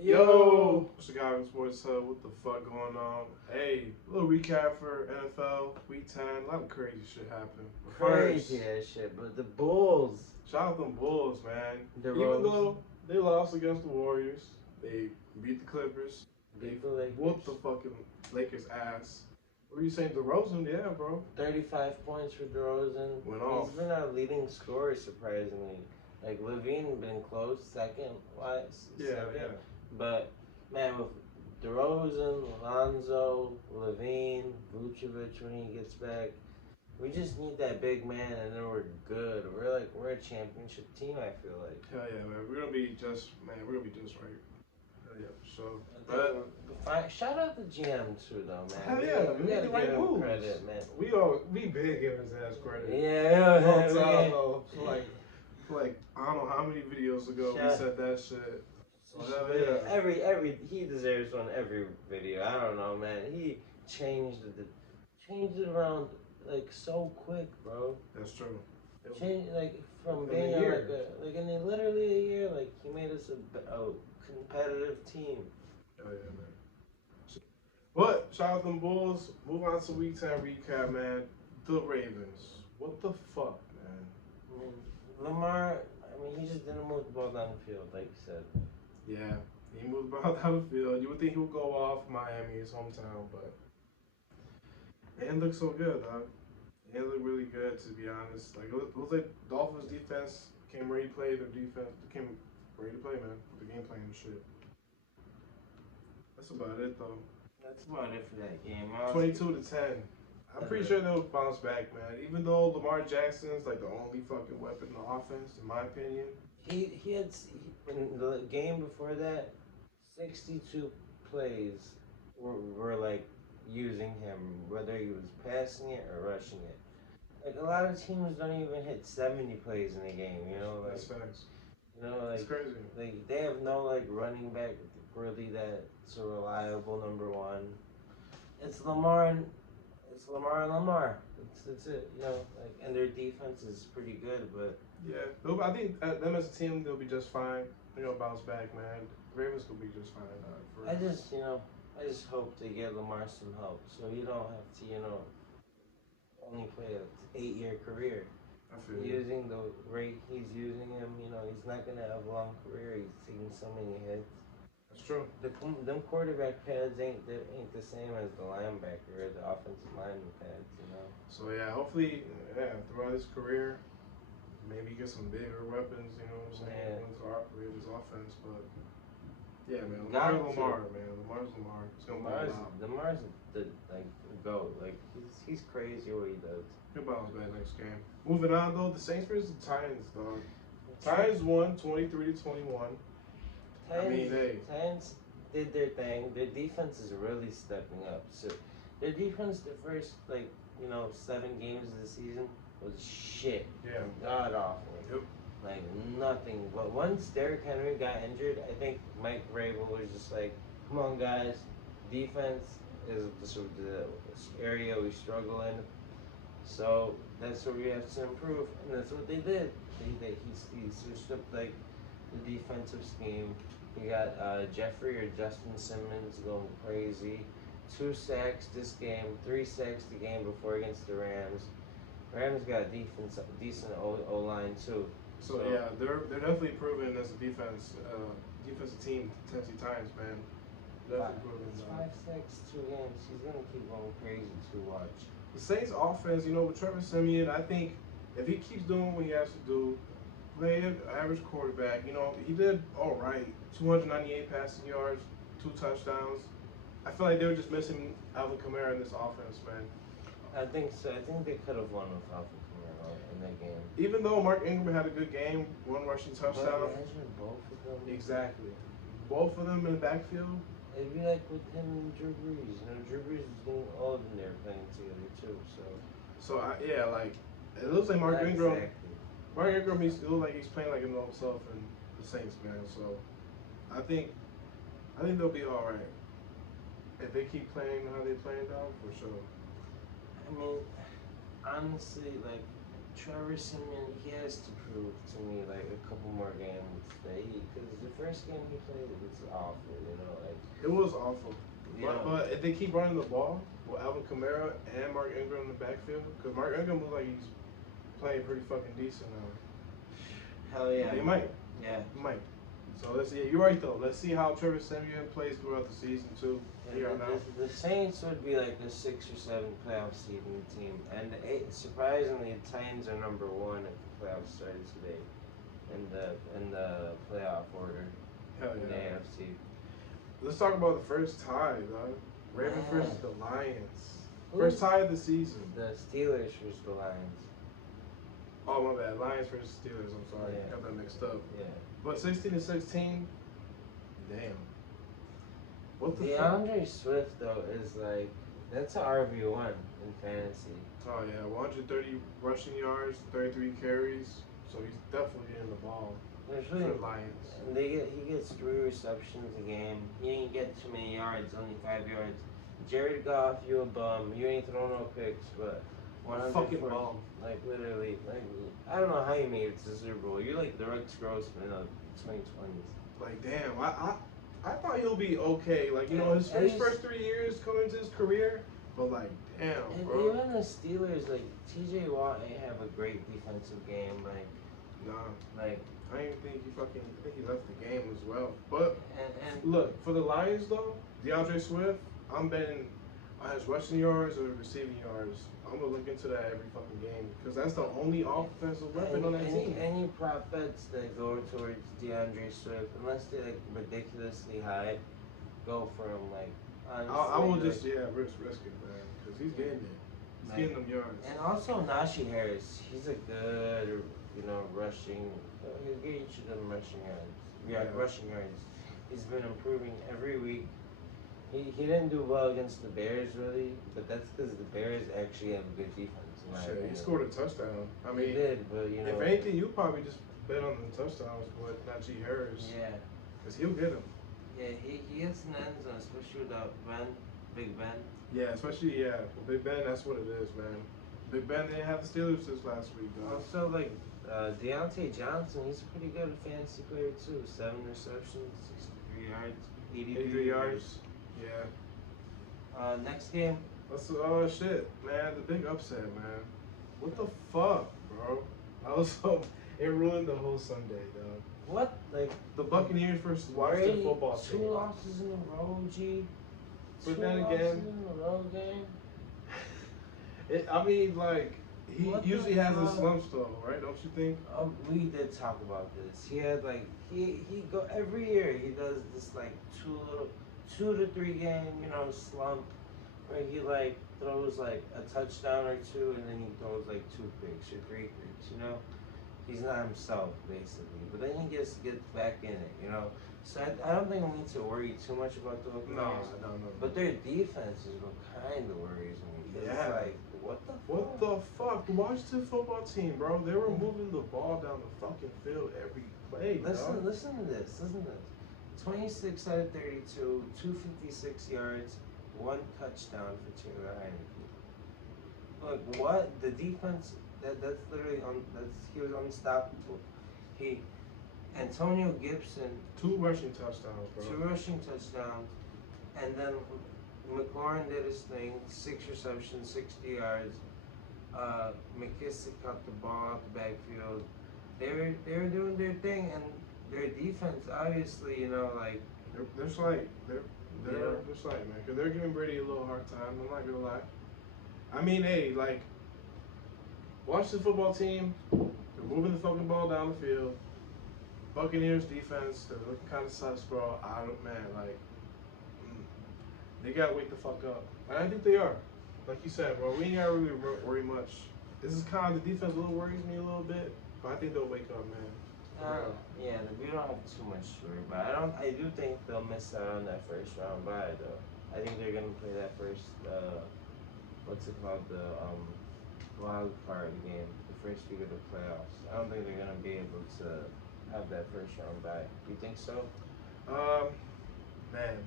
Yo, Chicago Sports Hub, what the fuck going on? Hey, a little recap for NFL Week 10. A lot of crazy shit happened. But Crazy first, as shit, but the Bulls. shout out them Bulls, man. The Even Rose. though they lost against the Warriors, they beat the Clippers. Beat They the Lakers. whooped the fucking Lakers' ass. What were you saying? DeRozan? Yeah, bro. 35 points for DeRozan. Went off. He's been our leading scorer, surprisingly. Like, Levine been close, second. Yeah. But, man, with DeRozan, Lonzo, Levine, Vucevic when he gets back, we just need that big man, and then we're good. We're a championship team, I feel like. Hell yeah, man. We're gonna be just right. Hell yeah, for sure. Shout out the GM too, though, man. Hell yeah, we made the right give him moves. credit, man. We been giving his ass credit. Yeah, Long yeah. time ago. Like I don't know how many videos ago we said that shit. So hell yeah. Every he deserves one every video. I don't know, man. He changed it around like so quick, bro. That's true. Changed like from In being a year. like in literally a year. Like he made us a competitive team. Hell yeah, man. But shout out them Bulls. Move on to Week 10 recap, man. The Ravens. What the fuck, man? I mean, Lamar. I mean, he just didn't move the ball down the field, like you said. Yeah, he moved about down the field. You would think he would go off Miami, his hometown, but it didn't look so good, dog. It didn't look really good, to be honest. Like, it was like Dolphins defense came ready to play. Their defense came ready to play, man. With the game plan and shit. That's about it, though. That's about it for that game. 22-10. I'm pretty sure they'll bounce back, man. Even though Lamar Jackson's like the only fucking weapon in the offense, in my opinion. He had in the game before that, 62 plays were like using him, whether he was passing it or rushing it. Like a lot of teams don't even hit 70 plays in a game, you know. Like, That's facts. you know, It's crazy. Like they have no like running back really that's a reliable number one. It's Lamar and Lamar. That's it. You know, like and their defense is pretty good, but Yeah, I think them as a team, they'll be just fine. They'll bounce back, man. The Ravens will be just fine. I just hope they get Lamar some help, so you don't have to, only play an 8-year career. I feel you. Using the rate he's using him, he's not gonna have a long career. He's taking so many hits. That's true. Them quarterback pads ain't the same as the linebacker or the offensive lineman pads, So yeah, hopefully, throughout his career, maybe get some bigger weapons. You know what I'm saying? Yeah. Into our Ravens offense, but yeah, man. Lamar, man. Lamar's Lamar. It's gonna be Lamar's the GOAT. Like he's crazy what he does. He'll bounce back next game. Moving on though, the Saints versus the Titans, dog. Titans won 23-21. Titans did their thing. Their defense is really stepping up. So their defense, the first 7 games of the season was shit. Yeah. God awful. Yep. Like nothing. But once Derrick Henry got injured, I think Mike Vrabel was just like, "Come on, guys, defense is the area we struggle in. So that's where we have to improve." And that's what they did. He switched up like the defensive scheme. You got Jeffrey or Justin Simmons going crazy. 2 sacks this game, 3 sacks the game before against the Rams. Rams got a decent O-line too. So yeah, they're definitely improving as a defensive team. Tennessee Titans, man. Definitely improving. It's 5 sacks, 2 games. He's gonna keep going crazy to watch. The Saints offense, with Trevor Siemian, I think if he keeps doing what he has to do, play an average quarterback, he did all right. 298 passing yards, 2 touchdowns. I feel like they were just missing Alvin Kamara in this offense, man. I think so. I think they could have won with Alvin Kamara in that game. Even though Mark Ingram had a good game, 1 rushing touchdown. But imagine both of them. Exactly. Both of them in the backfield. It'd be like with him and Drew Brees. Drew Brees is getting old and they're playing together too. It looks like Mark Ingram. Exactly. Mark Ingram, it looks like he's playing like himself in the Saints, man. So I think they'll be all right if they keep playing how they're playing, dog, for sure. I mean, honestly, Trevor Siemian, he has to prove to me like a couple more games that because the first game he played it was awful, you know, like It was awful. you know, But if they keep running the ball with Alvin Kamara and Mark Ingram in the backfield, because Mark Ingram looks like he's playing pretty fucking decent now. hell yeah, They might. yeah. Might. So let's see. You're right though. Let's see how Trevor Siemian plays throughout the season too. Here on out. The Saints would be like the 6 or 7 playoff seeding team, and surprisingly, the Titans are number 1 if the playoffs started today, in the playoff order Hell in the yeah. AFC. Let's talk about the first tie, dog. Ravens Man. versus the Lions. Who? First tie of the season. The Steelers versus the Lions. Oh my bad. Lions versus Steelers. I'm sorry. Yeah. Got that mixed up. Yeah. But 16-16. Damn. What the fuck? DeAndre Swift though is like that's an RB1 in fantasy. Oh yeah, 130 rushing yards, 33 carries. So he's definitely getting the ball There's for really the Lions. and he gets 3 receptions a game. He ain't get too many yards, only 5 yards. Jared Goff, you a bum. You ain't throw no picks, but Fucking 140 bum. like literally, like I don't know how you made it to the Super Bowl. You're like the Rex Grossman of 2020s. Like damn, I thought he'll be okay. Like you know his And first 3 years coming into his career, but like damn, And bro. even the Steelers, like T.J. Watt ain't have a great defensive game. Nah, Like I didn't think he fucking. I think he left the game as well. But and look for the Lions though, DeAndre Swift. I'm betting on his rushing yards or receiving yards. I'm gonna look into that every fucking game because that's the only offensive weapon on that team. any prop bets that go towards DeAndre Swift, unless they're like ridiculously high, go for him. Like honestly, I will like, just risk it, man, because he's getting it. He's getting them yards. And also Najee Harris, he's a good rushing. He'll get each of them rushing yards. Yeah, rushing yards. He's been improving every week. He didn't do well against the Bears really, but that's because the Bears actually have a good defense. In my Shit, opinion. he scored a touchdown. I He mean, did, but you know. if anything, you probably just bet on the touchdowns, but not G. Harris, Yeah, because he'll get them. yeah, he gets in the end zone, especially without Big Ben. Yeah, especially with Big Ben. That's what it is, man. Big Ben didn't have the Steelers this last week, though. Also, like Deontay Johnson, he's a pretty good fantasy player too. 7 receptions, 63 yards, 83 yards. Yeah. Next game. That's shit, man. The big upset, man. What the fuck, bro? I was so it ruined the whole Sunday, dog. What? Like The Buccaneers versus Washington Brady, football 2 team. losses in a row, G. But 2 then losses again- in a row game. I mean, like he What the usually has his fuck? slumps, though, right? Don't you think? We did talk about this. He had like he go every year. He does this like 2 to 3 game slump where he like throws like a touchdown or 2 and then he throws like 2 picks or 3 picks. He's not himself basically. But then he gets back in it. So I don't think we need to worry too much about the Buccaneers. No. But their defense is what kind of worries me. 'Cause Yeah. It's like what the fuck? What the fuck? The Washington football team, bro. They were moving the ball down the fucking field every play, dog. Listen to this. 26 out of 32, 256 yards, 1 touchdown for Taylor Heineke. Look, what the defense? That's literally he was unstoppable. Antonio Gibson, 2 rushing touchdowns, bro. 2 rushing touchdowns, and then McLaurin did his thing, 6 receptions, 60 yards. McKissick caught the ball out the backfield. They were doing their thing, and their defense, obviously, like They're slight. They're Yeah. slight, man. Because they're giving Brady a little hard time. I'm not gonna lie. I mean, hey, like, watch the football team. They're moving the fucking ball down the field. Buccaneers defense, they're looking kind of sus, bro. They gotta wake the fuck up. And I think they are. Like you said, bro, we ain't gotta really worry much. This is kind of the defense a little worries me a little bit, but I think they'll wake up, man. yeah, we don't have too much to worry about. I do think they'll miss out on that first round bye though. I think they're gonna play that first what's it called, the wild card game, the first week of the playoffs. I don't think they're gonna be able to have that first round bye. You think so? Man.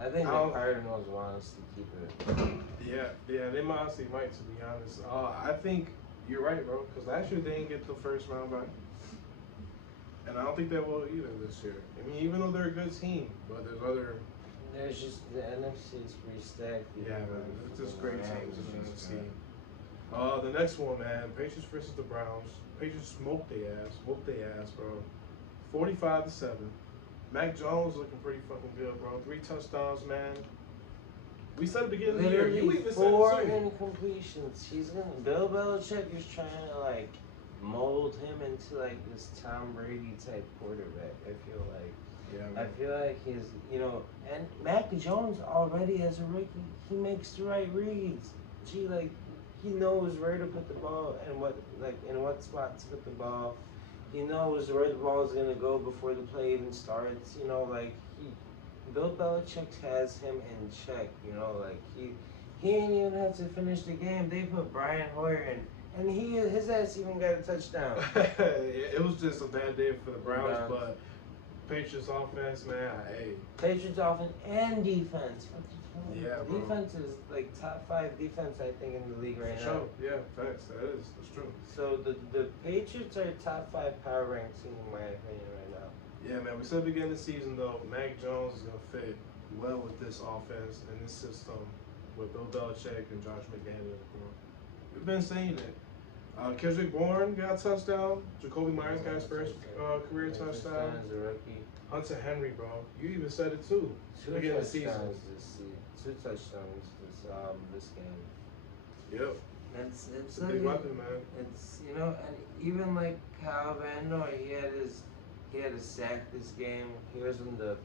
I think the Cardinals want us to keep it. Yeah, they honestly might, to be honest. I think you're right, bro. Because last year they didn't get the first round back, and I don't think they will either this year. I mean, even though they're a good team, but there's other. There's just the NFC is pretty stacked. Yeah, man. It's just great teams in the Rams, NFC. The next one, man. Patriots versus the Browns. Patriots smoked their ass, bro. 45-7. Mac Jones looking pretty fucking good, bro. 3 touchdowns, man. We said at the beginning of the year. You Literally even 4 said it too. incompletions. He's gonna. Bill Belichick is trying to like mold him into like this Tom Brady type quarterback. I feel like. Yeah, I man. feel like his, and Mac Jones already as a rookie, he makes the right reads. Gee, like he knows where to put the ball and in what spot to put the ball. He knows where the ball is gonna go before the play even starts. Bill Belichick has him in check. He ain't even have to finish the game. They put Brian Hoyer in. And his ass even got a touchdown. It was just a bad day for the Browns, but Patriots offense, man, hey. Patriots offense and defense. Yeah, bro. Defense is like top 5 defense, I think, in the league right now. Sure. Yeah, facts. That's true. So the Patriots are top 5 power ranked team in my opinion right now. Yeah, man. We said at the beginning of the season though, Mac Jones is gonna fit well with this offense and this system with Bill Belichick and Josh McDaniels. We've been saying it. Kendrick Bourne got a touchdown. Jacoby Myers got his first career touchdown. As a rookie. Hunter Henry, bro. You even said it too. 2 Beginning of the season. touchdowns 2 touchdowns this game. Yep. It's a big weapon, man. It's and even like Kyle Van Noy, he had a sack this game. He was in the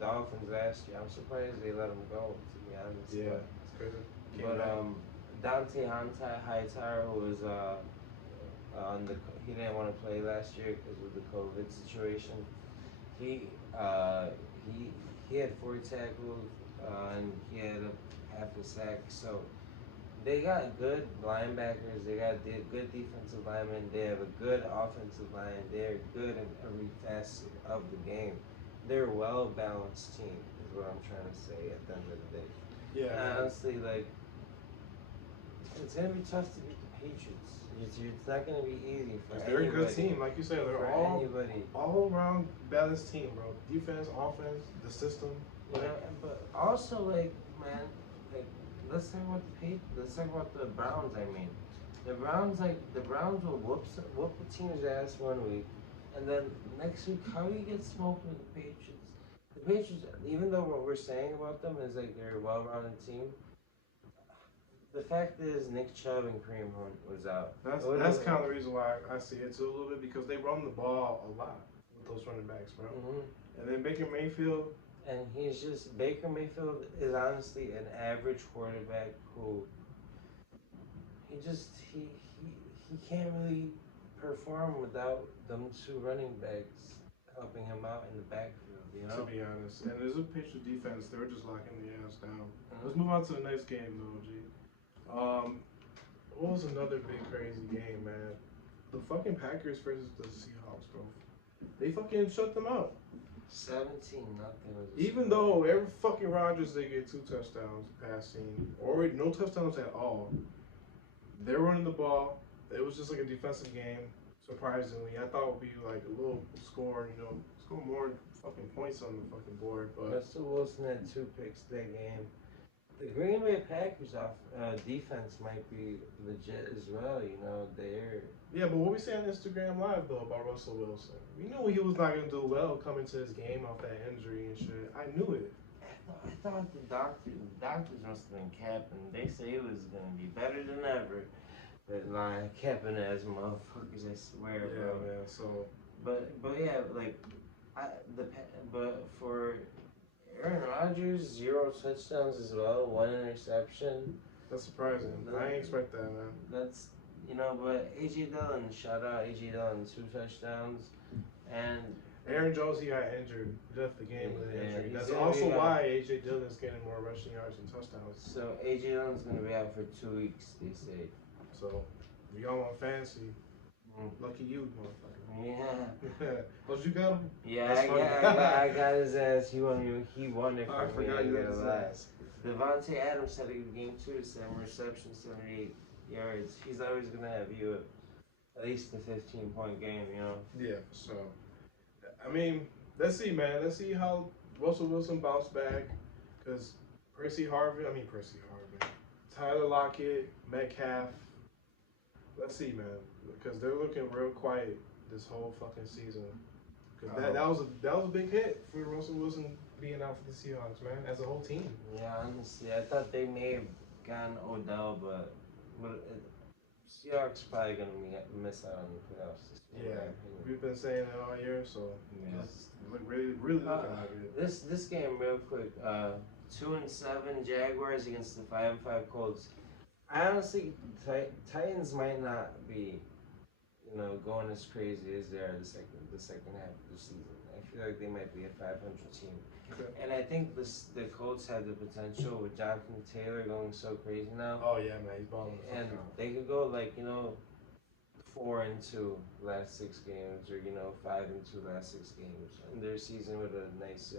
Dolphins last year. I'm surprised they let him go, to be honest. Yeah, it's crazy. But Dante Hightower, who was he didn't want to play last year because of the COVID situation. He had 4 tackles and he had half a sack. So they got good linebackers. They got good defensive linemen. They have a good offensive line. They're good in every facet of the game. They're a well-balanced team, is what I'm trying to say at the end of the day. Yeah. And honestly, like, it's gonna be tough to beat the Patriots. It's not gonna be easy for They're anybody. a good team, like you said. They're all around balanced team, bro. Defense, offense, the system. But also like, man, like let's talk about the Browns. I mean, the Browns will whoop the team's ass one week, and then next week, how do you get smoked with the Patriots? The Patriots, even though what we're saying about them is like they're a well-rounded team. The fact is, Nick Chubb and Kareem Hunt was out. That's kind of the reason why I see it too a little bit, because they run the ball a lot with those running backs, bro. Mm-hmm. And then Baker Mayfield. And Baker Mayfield is honestly an average quarterback who he can't really perform without them 2 running backs helping him out in the backfield. To be honest, and there's a Patriot defense. They were just locking the ass down. Let's move on to the next game, though, G. What was another big crazy game, man? The fucking Packers versus the Seahawks, bro. They fucking shut them out. 17-0. Even though every fucking Rodgers they get 2 touchdowns passing, or no touchdowns at all. They're running the ball. It was just like a defensive game. Surprisingly, I thought it would be like a little score, score more fucking points on the fucking board. But Russell Wilson had 2 picks that game. The Green Bay Packers defense might be legit as well. Yeah, but what we say on Instagram Live though about Russell Wilson, we knew he was not gonna do well coming to his game off that injury and shit. I knew it. I thought the doctors must have been capping. They say it was gonna be better than ever. But lying, capping as motherfuckers, I swear, bro. Yeah, man. So, but yeah, like, but for Aaron Rodgers, 0 touchdowns as well, 1 interception. that's surprising. I didn't expect that, man. That's but AJ Dillon, shout out AJ Dillon, 2 touchdowns, and Aaron Jones, he got injured. He left the game with an injury. That's gonna also why AJ Dillon's getting more rushing yards and touchdowns. So AJ Dillon's gonna be out for 2 weeks, they say. So, if y'all want fancy, lucky you, motherfucker. Yeah. But you got him? Yeah, I got his ass. He won it for me. I forgot you got his ass. Devontae Adams had a good game too. 7 receptions, 78 yards, he's always gonna have you at least a 15-point game. Yeah, for sure. I mean, let's see, man. Let's see how Russell Wilson bounced back. Because Percy Harvin, Tyler Lockett, Metcalf. Let's see, man. Because they're looking real quiet this whole fucking season. Because that was a big hit for Russell Wilson being out for the Seahawks, man, as a whole team. Yeah, honestly, I thought they may have gotten Odell, but Seahawks probably gonna miss out on the playoffs this year. Yeah, we've been saying that all year, so it's really looking like it. This game real quick. 2-7 Jaguars against the 5-5 Colts. I honestly, Titans might not be, going as crazy as they are the second half of the season. I feel like they might be a 500 team. Okay. And I think the Colts have the potential with Jonathan Taylor going so crazy now. Oh yeah, man, he's balling. And they could go 4-2 last 6 games, or 5-2 last 6 games, and their season with a nice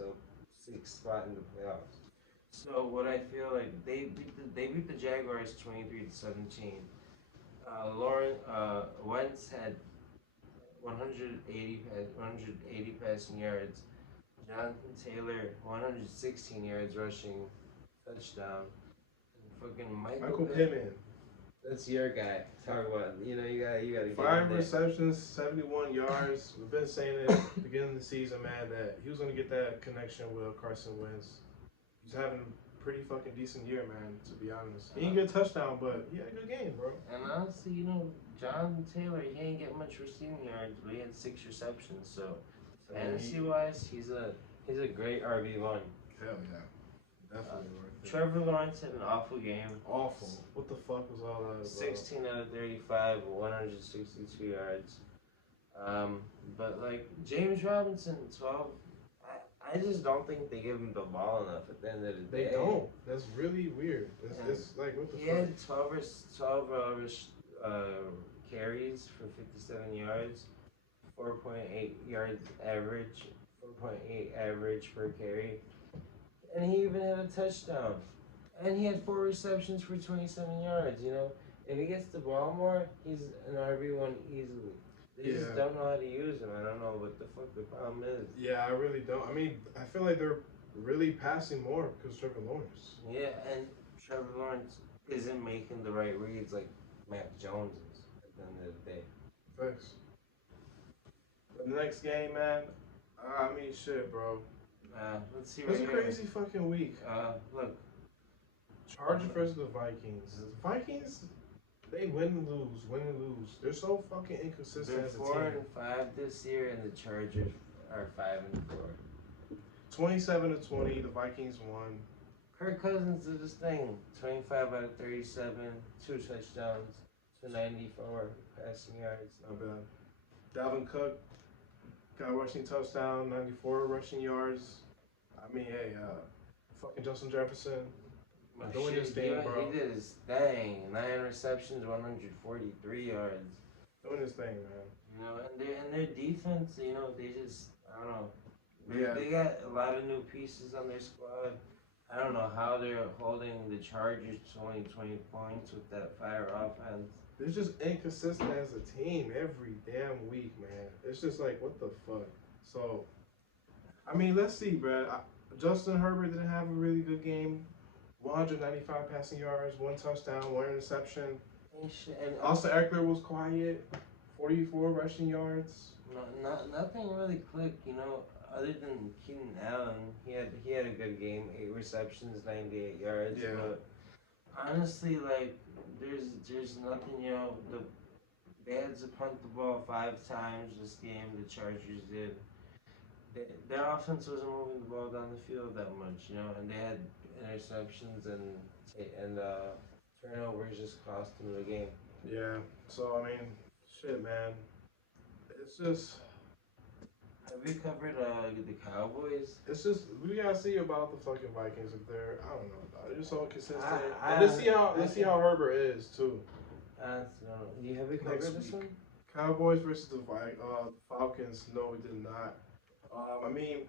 6th spot in the playoffs. So what I feel like they beat the Jaguars 23-17. Wentz had 180 passing yards. Jonathan Taylor 116 yards rushing, touchdown. And fucking Michael Pittman. That's your guy. Talk about you gotta 5 receptions, 71 yards. We've been saying it at the beginning of the season, man, that he was gonna get that connection with Carson Wentz. He's having a pretty fucking decent year, man, to be honest. He didn't get a touchdown, but he had a good game, bro. And honestly, Jonathan Taylor, he ain't get much receiving yards, but he had 6 receptions. So fantasy wise, he's a great RB1. Hell yeah. Definitely worth it. Trevor Lawrence had an awful game. Awful. What the fuck was all that? 16 out of 35, 162 yards. But James Robinson, 12. I just don't think they give him the ball enough at the end of the day. They don't. That's really weird. It's like, what the fuck? He had 12 carries for 57 yards, 4.8 yards average, 4.8 average per carry. And he even had a touchdown. And he had 4 receptions for 27 yards, If he gets the ball more, he's an RB1 easily. They just don't know how to use him. I don't know what the fuck the problem is. Yeah, I really don't. I mean, I feel like they're really passing more because Trevor Lawrence. Yeah, and Trevor Lawrence isn't making the right reads like Mac Jones is at the end of the day. Thanks. The next game, man. Shit, bro. Let's see. It was a crazy fucking week. Look. Chargers versus the Vikings. The Vikings, they win and lose. They're so fucking inconsistent as a team. They're 4-5 this year, and the Chargers are 5-4. 27-20, the Vikings won. Kirk Cousins did this thing. 25 out of 37, 2 touchdowns, 294 passing yards. Not bad. Dalvin Cook got a rushing touchdown, 94 rushing yards. Fucking Justin Jefferson. Doing his thing, bro. He did his thing. 9 receptions, 143 yards. Doing his thing, man. And their defense, they just, I don't know. Yeah. They got a lot of new pieces on their squad. I don't know how they're holding the Chargers to only 20 points with that fire offense. They're just inconsistent as a team every damn week, man. It's just like, what the fuck? So, let's see, bro. Justin Herbert didn't have a really good game. 195 passing yards, 1 touchdown, 1 interception. And Austin Eckler was quiet, 44 rushing yards. Nothing really clicked, other than Keenan Allen. He had a good game, 8 receptions, 98 yards. Yeah. But honestly, there's nothing, they had to punt the ball 5 times this game. The Chargers did. Their offense wasn't moving the ball down the field that much, and they had interceptions and turnovers just cost them the game. Yeah. So shit, man. It's just. Have we covered the Cowboys? It's just we gotta see about the fucking Vikings if they're I don't know. They're just so consistent. And let's see how Herbert is too. Have we covered this one? Cowboys versus the Falcons. No, we did not. We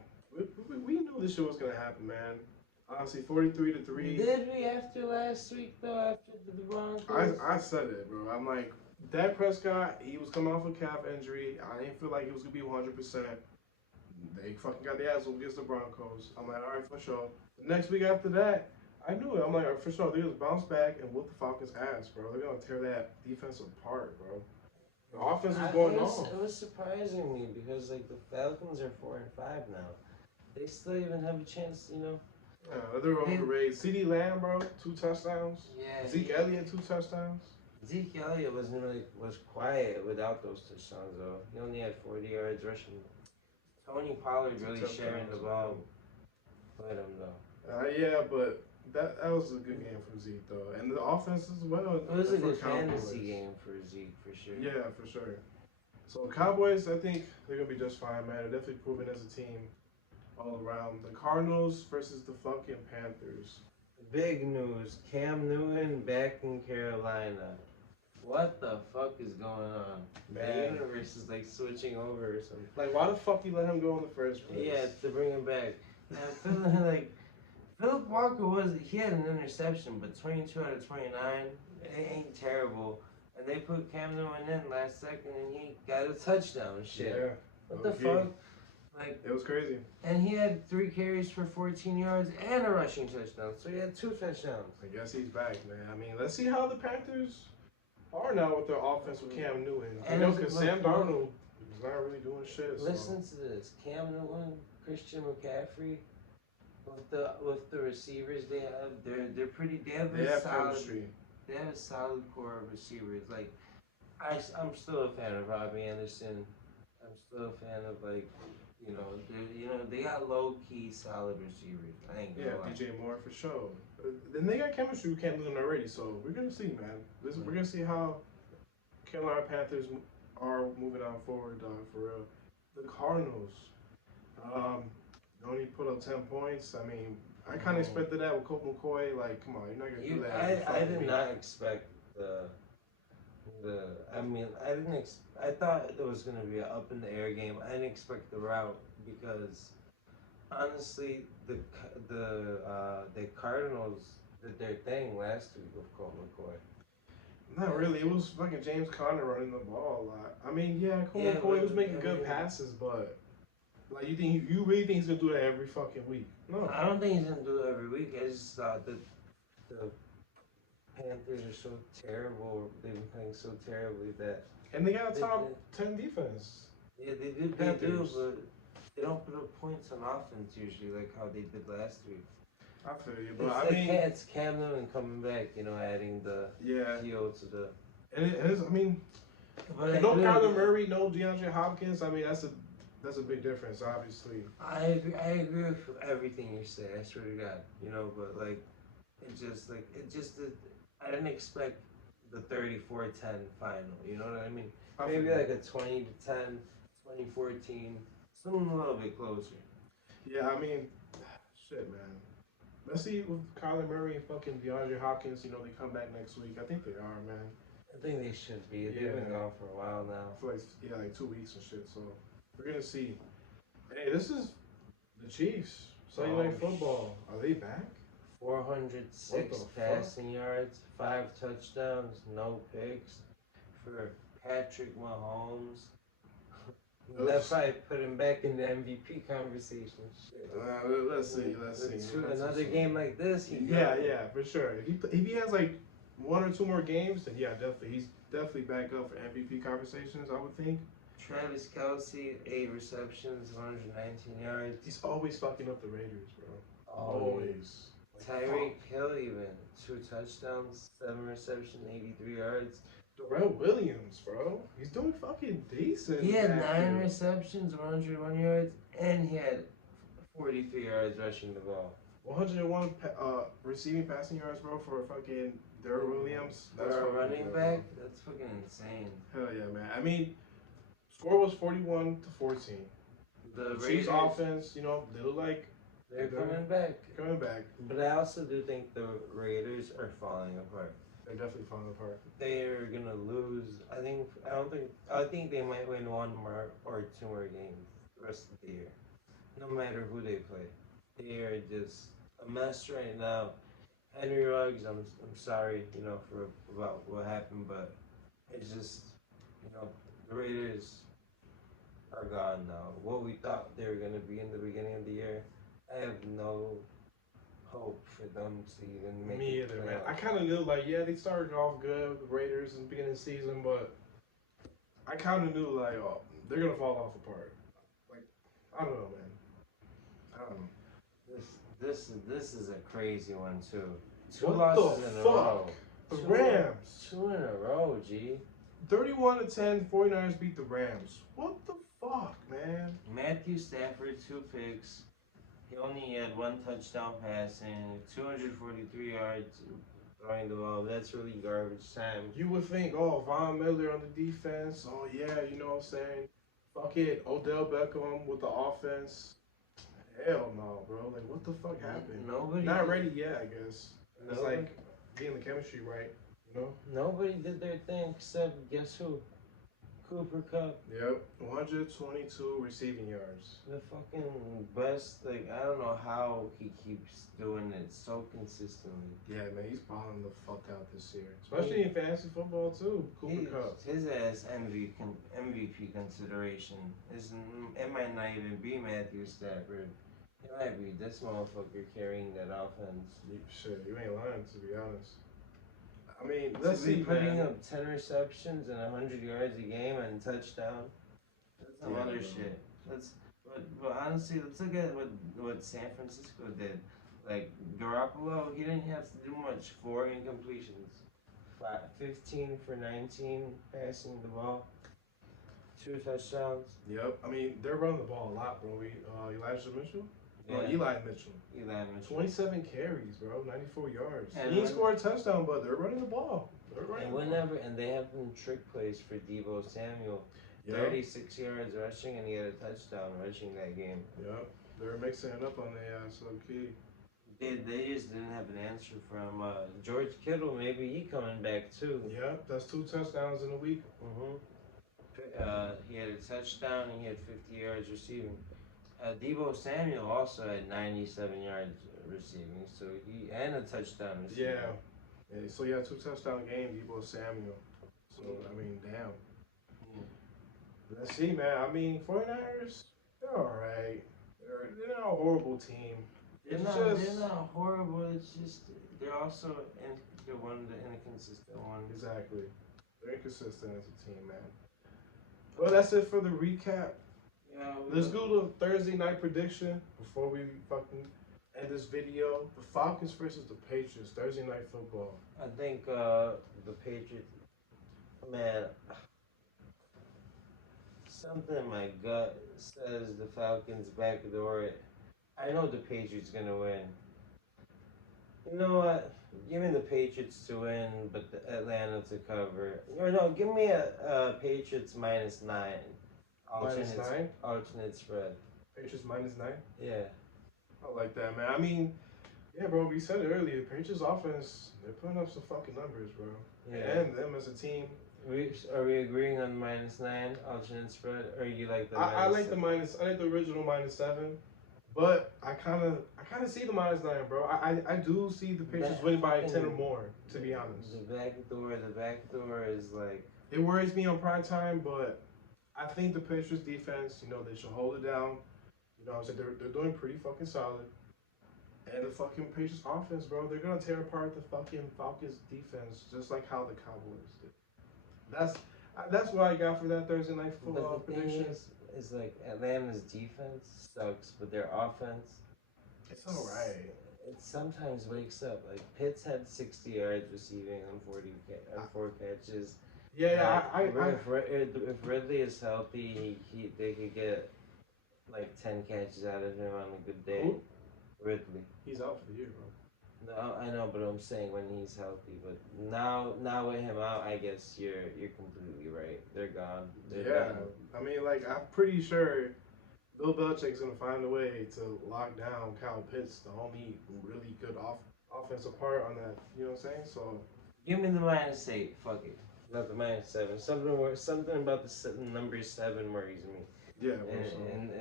knew this shit was gonna happen, man. Honestly, 43-3. Did we after last week though? After the Broncos? I said it, bro. I'm like, Dak Prescott, he was coming off a calf injury. I didn't feel like he was going to be 100%. They fucking got the ass against the Broncos. I'm like, all right, for sure. The next week after that, I knew it. I'm like, all right, for sure, they just bounce back and whoop the Falcons' ass, bro. They're going to tear that defense apart, bro. The offense was going on. It was surprising me because like the Falcons are 4-5 now. They still even have a chance, you know. Yeah, they're overrated. CD Lamb, bro, 2 touchdowns. Yeah. Zeke Elliott, 2 touchdowns. Zeke Elliott was quiet without those touchdowns though. He only had 40 yards rushing. Tony Pollard really sharing the ball with him though. Yeah, but that was a good game from Zeke though, and the offense as well. It was a good Cowboys. fantasy game for Zeke for sure. Yeah, for sure. So Cowboys, I think they're gonna be just fine, man. They're definitely proven as a team all around. The Cardinals versus the fucking Panthers. Big news: Cam Newton back in Carolina. What the fuck is going on? Man. The universe is like switching over or something. Like, why the fuck you let him go in the first place? Yeah, to bring him back. Like Philip Walker he had an interception, but 22 out of 29, it ain't terrible. And they put Cam Newton in last second, and he got a touchdown. Shit. Yeah. What the fuck? Like, it was crazy. And he had 3 carries for 14 yards and a rushing touchdown. So he had 2 touchdowns. I guess he's back, man. I mean, let's see how the Panthers are now with their offense with Cam Newton. And I know because Sam Darnold is not really doing shit. Listen to this: Cam Newton, Christian McCaffrey, with the receivers they have, they're pretty. They have solid. Chemistry. They have a solid core of receivers. Like, I'm still a fan of Robbie Anderson. I'm still a fan of they got low key solid receivers. I ain't gonna lie. DJ Moore for sure. Then they got chemistry with Cam Newton already, so we're gonna see, man. We're gonna see how Carolina Panthers are moving on forward, dog. For real. The Cardinals, only put up 10 points. I mean, I kind of expected that with Colt McCoy. Like, come on, you're not gonna do that. I did not expect I thought it was gonna be an up in the air game. I didn't expect the route because honestly, the Cardinals did their thing last week with Colt McCoy. Not really. It was fucking James Conner running the ball a lot. I mean, Colt McCoy was making good passes, but like, you really think he's gonna do that every fucking week? No, I don't think he's gonna do it every week. I just thought that the Panthers are so terrible. They've been playing so terribly that. And they got a top 10 defense. Yeah, they do, but they don't put up points on offense usually like how they did last week. I feel you, but it's Cam Newton coming back, adding the heel to the. And it is, I mean, no Kyler Murray, no DeAndre Hopkins. I mean, that's a big difference, obviously. I agree with everything you say. I swear to God, but like, I didn't expect the 34-10 final. You know what I mean? Maybe like a 20-10, 2014, something a little bit closer. Yeah, I mean, shit, man. Let's see with Kyler Murray and fucking DeAndre Hopkins. They come back next week. I think they are, man. I think they should be. They've been gone for a while now. For like 2 weeks and shit. So we're gonna see. Hey, this is the Chiefs. Sunday Night Football. Are they back? 406 passing yards, 5 touchdowns, no picks for Patrick Mahomes. That probably put him back in the MVP conversation. Shit. Let's see. Another game like this. For sure. If he has like 1 or 2 more games, then definitely he's definitely back up for MVP conversations. I would think. Travis Kelce, 8 receptions, 119 yards. He's always fucking up the Raiders, bro. Always. Tyreek Hill even 2 touchdowns, 7 receptions, 83 yards. Darrell Williams, bro, he's doing fucking decent. He had 9 receptions, 101 yards, and he had 43 yards rushing the ball. 101 receiving passing yards, bro, for fucking Darrell Williams. That's for a running back. That's fucking insane. Hell yeah, man. I mean, score was 41-14. The Chiefs offense, they look like. They're coming back. But I also do think the Raiders are falling apart. They're definitely falling apart. They're gonna lose. I think they might win 1 more or 2 more games the rest of the year. No matter who they play, they are just a mess right now. Henry Ruggs, I'm sorry, for about what happened, but it's just, the Raiders are gone now. What we thought they were gonna be in the beginning of the year, I have no hope for them to even make Me it either, man. I playoffs. kind of knew, like, yeah, they started off good with the Raiders in the beginning of the season, but I kind of knew, like, oh, they're gonna fall off apart. Like, I don't know, man. I don't know. This this is a crazy one too. Two What the losses in a row. fuck? The Two Rams. two in a row, G. 31-10, 49ers beat the Rams. What the fuck, man? Matthew Stafford, 2 picks. He only had 1 touchdown passing, 243 yards throwing the ball. That's really garbage time. You would think, oh, Von Miller on the defense. Oh, yeah, you know what I'm saying? Fuck it. Odell Beckham with the offense. Hell no, bro. Like, what the fuck happened? Nobody. Not ready yet, I guess. It's Nobody, like getting the chemistry right, you know? nobody did their thing except guess who? Cooper Cup. Yep. 122 receiving yards. The fucking best. Like, I don't know how he keeps doing it so consistently. Yeah, man, he's balling the fuck out this year. Especially in fantasy football, too. Cooper Cup. His ass MVP consideration. It might not even be Matthew Stafford. It might be this motherfucker carrying that offense. Shit, you ain't lying, to be honest. I mean, let's To be see, putting man. up 10 receptions and 100 yards a game and touchdown. That's some Yeah, other man. shit. But honestly, let's look at what San Francisco did. Like Garoppolo, he didn't have to do much. 4 incompletions, 15 for 19 passing the ball, 2 touchdowns. Yep. I mean, they're running the ball a lot, bro. Elijah Mitchell? No, Yeah, Eli Mitchell. Eli Mitchell. 27 carries, bro. 94 yards. And He didn't when- score a touchdown, but they're running the ball. They're running And the ball. whenever, and they have them trick plays for Debo Samuel. Yep. 36 yards rushing, and he had a touchdown rushing that game. Yep. They're mixing it up on the sub key. They just didn't have an answer from George Kittle. Maybe he coming back too. Yep. That's 2 touchdowns in a week. He had a touchdown. And he had 50 yards receiving. Debo Samuel also had 97 yards receiving. So he and a touchdown receiving. Yeah. So yeah, 2 touchdown game, Debo Samuel. So I mean, damn. Let's see, man. I mean, 49ers, they're all right. They're not a horrible team. They're not horrible. It's just they're also they're one of the inconsistent ones. Exactly. They're inconsistent as a team, man. Well, that's it for the recap. Yeah, Let's go to Thursday night prediction before we fucking end this video. The Falcons versus the Patriots, Thursday night football. I think the Patriots. Man, something in my gut says the Falcons backdoor it. I know the Patriots gonna win. You know what? Give me the Patriots to win, but the Atlanta to cover. Or no, give me a Patriots -9. -9? Alternate spread. Patriots -9? Yeah. I like that, man. I mean, yeah, bro, we said it earlier. Patriots offense, they're putting up some fucking numbers, bro. Yeah. And them as a team. Are we agreeing on -9 alternate spread, or you like the? I like the minus. I like the original -7, but I kind of see the -9, bro. I do see the Patriots winning by 10 or more. To be honest, The backdoor is like. it worries me on prime time, but I think the Patriots defense, they should hold it down. You know what I'm saying? They're doing pretty fucking solid. And the fucking Patriots offense, bro, they're gonna tear apart the fucking Falcons defense just like how the Cowboys did. That's what I got for that Thursday night football But the thing prediction. is like Atlanta's defense sucks, but their offense, It's alright. it sometimes wakes up. Like Pitts had 60 yards receiving on 4 catches. Yeah, If Ridley is healthy, they could get like 10 catches out of him on a good day. Who? Ridley. He's out for the year, bro. No, I know, but I'm saying when he's healthy. But now with him out, I guess you're completely right. They're gone. They're Yeah, done. I mean, like, I'm pretty sure Bill Belichick's gonna find a way to lock down Kyle Pitts, the only really good offensive part on that. You know what I'm saying? So Give me the -8. Fuck it. Not the -7. Something about the number 7 worries me. Yeah,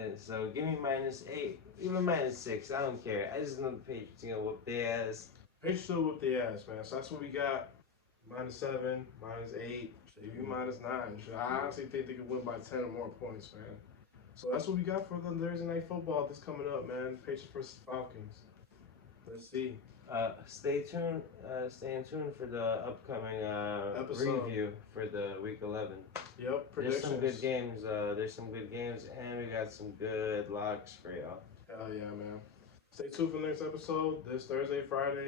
And so give me -8, even -6. I don't care. I just know the Patriots gonna whoop their ass. Patriots still whoop their ass, man. So that's what we got. -7, -8, maybe -9. I honestly think they could win by 10 or more points, man. So that's what we got for the Thursday night football that's coming up, man. Patriots versus Falcons. Let's see. Stay tuned. Stay in tune for the upcoming Episode. review for the week 11. Yep, There's predictions. some good games. There's some good games, and we got some good locks for y'all. Hell yeah, man. Stay tuned for the next episode this Thursday, Friday.